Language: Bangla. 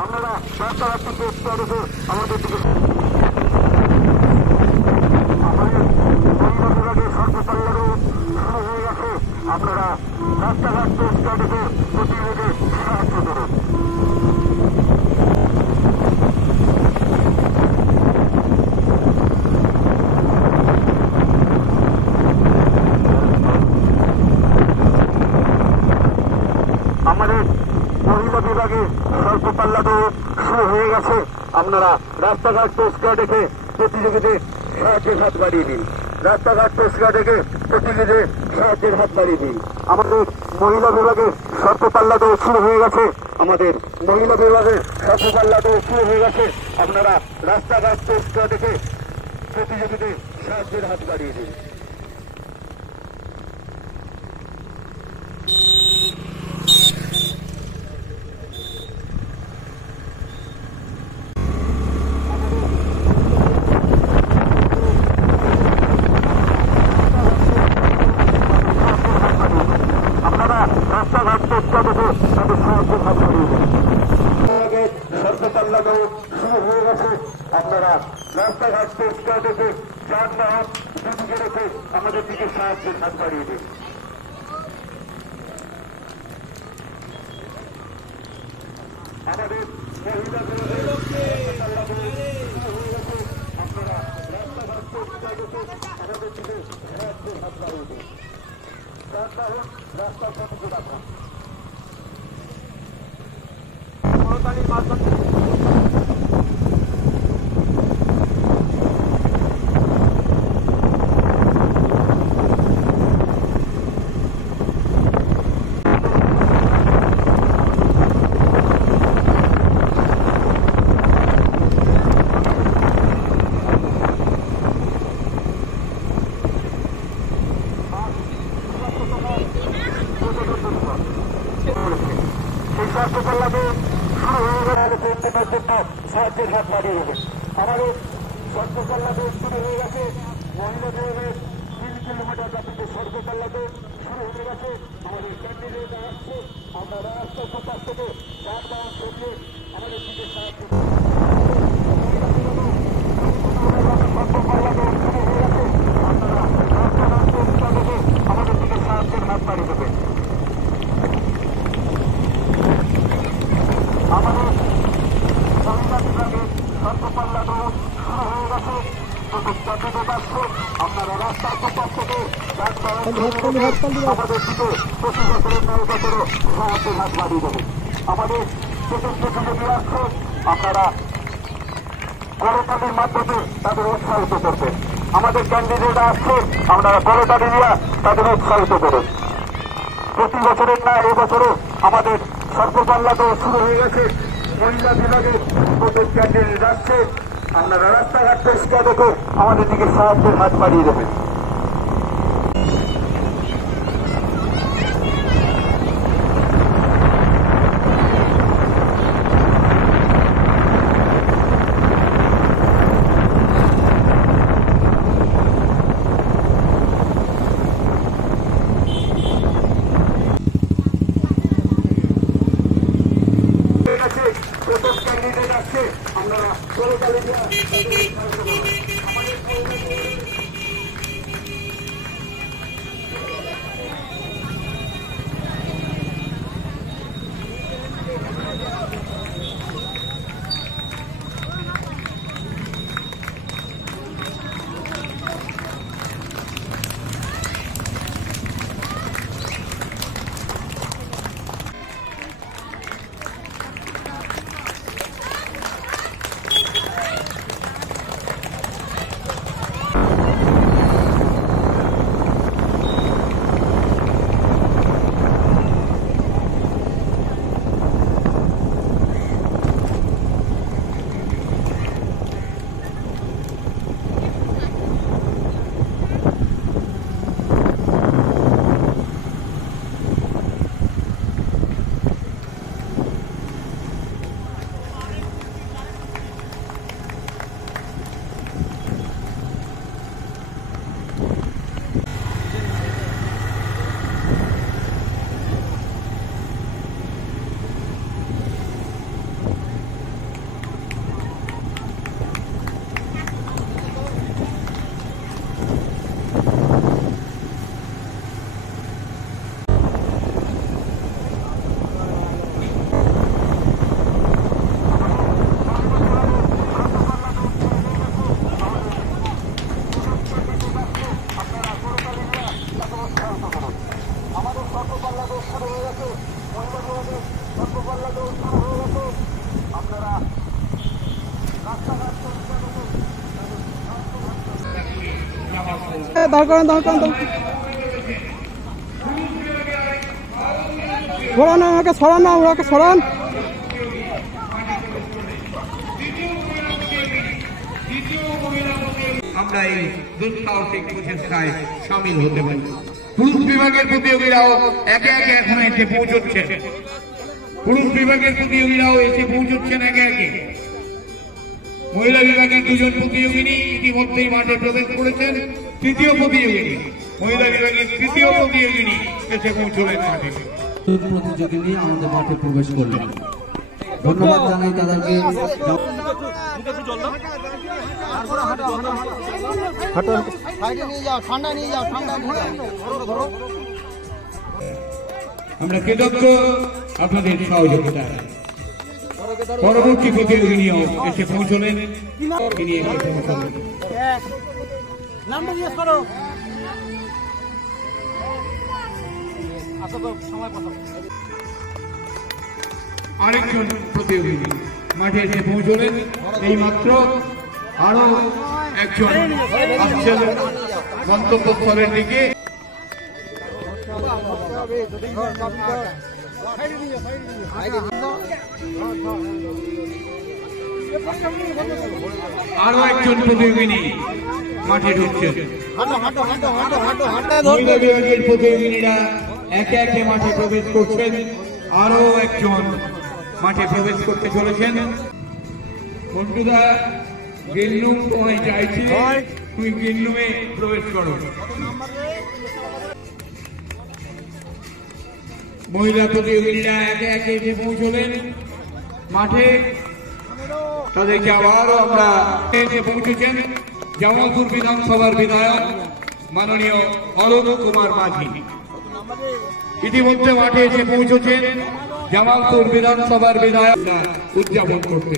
আপনারা রাস্তাঘাটটি চেষ্টা রেখে আমাদের দিকে শুরু হয়ে গেছে। আপনারা রাস্তাঘাট চেষ্টা রেখে প্রতিরোধে সাহায্য করুন। আমাদের মহিলা বিভাগে স্বল্প পাল্লা দৌড় শুরু হয়ে গেছে। আপনারা রাস্তাঘাট পরিষ্কার রেখে প্রতিযোগীদের সাহায্যের হাত বাড়িয়ে দিন। রাস্তাঘাট পরিষ্কার রেখে প্রতিযোগীদের সাহায্যের হাত বাড়িয়ে দিন। আমাদের মহিলা বিভাগে স্বল্প পাল্লা দৌড় শুরু হয়ে গেছে। আমাদের মহিলা বিভাগে স্বল্প পাল্লা দৌড় শুরু হয়ে গেছে। আপনারা রাস্তাঘাট পরিষ্কার রেখে প্রতিযোগীদের সাহায্যের হাত বাড়িয়ে দিন। রাস্তাঘাট চেষ্টা দেখে তাদের সাহায্যের হাত বাড়িয়ে দেন। স্বল্প পাল্লা দৌড় শুরু হয়ে গেছে। আপনারা রাস্তাঘাট চেষ্টা দেখে যানবাহন দুদিকে রেখে আমাদের দিকে সাহায্যের হাত বাড়িয়ে দিন। আমাদের মহিলা পাল্লা দৌড় শুরু হয়ে গেছে। আপনারা রাস্তাঘাট চেষ্টা দেখে আমাদের দিকে সাহায্যের হাত বাড়িয়ে দিন। যানবাহন রাস্তার প্রতিকে রাখুন। সরকারি মাধ্যমে সাহায্যের হাত বাড়িয়ে দেবে। আমাদের স্বল্প পাল্লা দৌড় শুরু হয়ে গেছে। মহিলা বিভাগের 3 কিলোমিটার ব্যাপী স্বল্প পাল্লা দৌড় শুরু হয়ে গেছে। আমাদের ক্যান্ডিডেট আসছে। আমরা রাস্তার পাশ থেকে যানবাহন সরিয়ে আমাদের দিকে সাহায্য স্বল্প পাল্লা দৌড় শুরু হয়ে গেছে। আপনারা রাস্তাঘাট চেষ্টা দেখে আমাদের দিকে সাহায্যের হাত বাড়িয়ে দেবে। আমাদের মহিলা বিভাগে স্বল্প পাল্লা দৌড় শুরু হয়ে গেছে। ক্যান্ডিডেট আসছে। আপনারা রাস্তার পাশ থেকে আমাদের দিকে প্রতি বছরের 9 বছরও সাহায্যের হাত বাড়িয়ে দেবে। আমাদের প্রথম প্রতিযোগী আসছে। আপনারা করতালির মাধ্যমে তাদের উৎসাহিত করবেন। আমাদের ক্যান্ডিডেট আসছে। আপনারা করতালি দিয়া তাদের উৎসাহিত করুন। প্রতি বছরের না এবছরও আমাদের স্বল্প পাল্লা দৌড় শুরু হয়ে গেছে। মহিলা বিভাগে প্রত্যেক ক্যান্ডিডেট আসছে। আপনারা রাস্তাঘাট পরিষ্কার দেখে আমাদের দিকে সাহায্যের হাত বাড়িয়ে দেবেন। প্রত্যেক ক্যান্ডিডেট আসছে। আপনারা দাঁড় করান সরান, আমাকে সরান না, ওরাকে সরান। আমরা এই দুঃসাহসিক প্রচেষ্টায় সামিল হতে পারি। পুরুষ বিভাগের প্রতিযোগীরাও একে একে এখন এসে পৌঁছচ্ছেন। পুরুষ বিভাগের প্রতিযোগীরাও এসে পৌঁছচ্ছেন একে একে। মহিলা বিভাগের দুজন প্রতিযোগিনী ইতিমধ্যেই মাঠে প্রবেশ করেছেন। তৃতীয় প্রতিযোগিনী, মহিলা বিভাগের তৃতীয় প্রতিযোগিনী এসে পৌঁছলেন মাঠে। প্রতিযোগিনী আমাদের মাঠে প্রবেশ করলেন। ধন্যবাদ জানাই তাদেরকে। আমরা কৃতজ্ঞ আপনাদের সহযোগিতা। পরবর্তী প্রতিযোগিনীও এসে পৌঁছলেন। তিনি এসে পৌঁছলেন। আরেকজন প্রতিযোগী মাঠে এসে পৌঁছলেন এই মাত্র। আরো একজন আসছেন গন্তব্যস্থলের দিকে। আরো একজন প্রতিযোগিনী মাঠে ঢুকছেন। মহিলা বিভাগের প্রতিযোগিনীরা একে একে মাঠে প্রবেশ করছেন। আরো একজন মাঠে প্রবেশ করতে চলেছেন। বন্ধুরা, গেলরুম তোমায় চাইছি, তুমি গেলরুমে প্রবেশ করো। মহিলা প্রতিযোগীরা একে একে এসে পৌঁছলেন মাঠে। তাদেরকে আবারও আমরা এসে পৌঁছেছেন জামালপুর বিধানসভার বিধায়ক মাননীয় অলোক কুমার মাঝি। ইতিমধ্যে মাঠে এসে পৌঁছেছেন জামালপুর বিধানসভার বিধায়ক উদযাপন করতে।